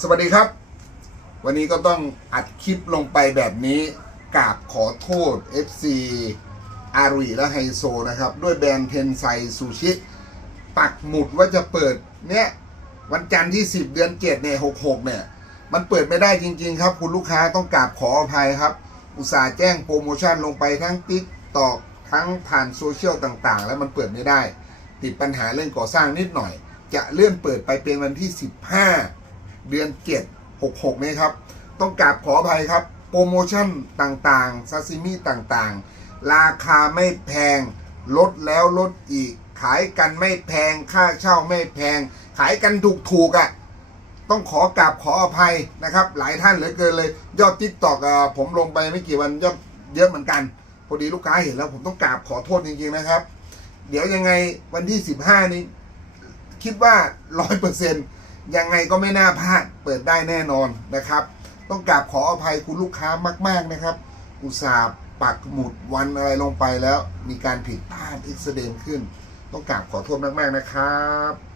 สวัสดีครับ วันนี้ก็ต้องอัดคลิปลงไปแบบนี้กราบขอโทษ FC อารีและไฮโซนะครับ ด้วยแบรนด์เทนไซซูชิปักหมุดว่าจะเปิดเนี่ยวันจันทร์ที่ 10 เดือน7เนี่ย66 เนี่ย มันเปิดไม่ได้จริง ๆ ครับ คุณลูกค้าต้องกราบขออภัยครับ อุตส่าห์แจ้งโปรโมชั่นลงไปทั้งติ๊กตอกทั้งผ่านโซเชียลต่างๆ แล้วมันเปิดไม่ได้ ติดปัญหาเรื่องก่อสร้างนิดหน่อย จะเลื่อนเปิดไปเป็นวันที่ 15 เดือน 7 66 นี้ครับ ต้องกราบขออภัยครับ โปรโมชั่นต่างๆซาซิมิต่างๆ ราคาไม่แพง ลดแล้วลดอีก ขายกันไม่แพง ค่าเช่าไม่แพง ขายกันถูกๆอะ่ะ ต้องขอกราบขออภัยนะครับ หลายท่านเหลือเกินเลย ยอดทิกตอกผมลงไปไม่กี่วันยอดเยอะเหมือนกันพอดีลูกค้าเห็นแล้วผมต้องกราบขอโทษจริงๆนะครับ เดี๋ยวยังไงวันที่ 15 นี้ คิดว่าร้อยเปอร์เซ็น ยังไงก็ไม่น่าพลาดเปิดได้แน่นอนนะครับ ต้องกราบขออภัยคุณลูกค้ามาก ๆนะครับ อุตส่าห์ปักหมุดวันอะไรลงไปแล้ว มีการผิดพลาดอิสเดนขึ้น ต้องกราบขอโทษมาก ๆนะครับ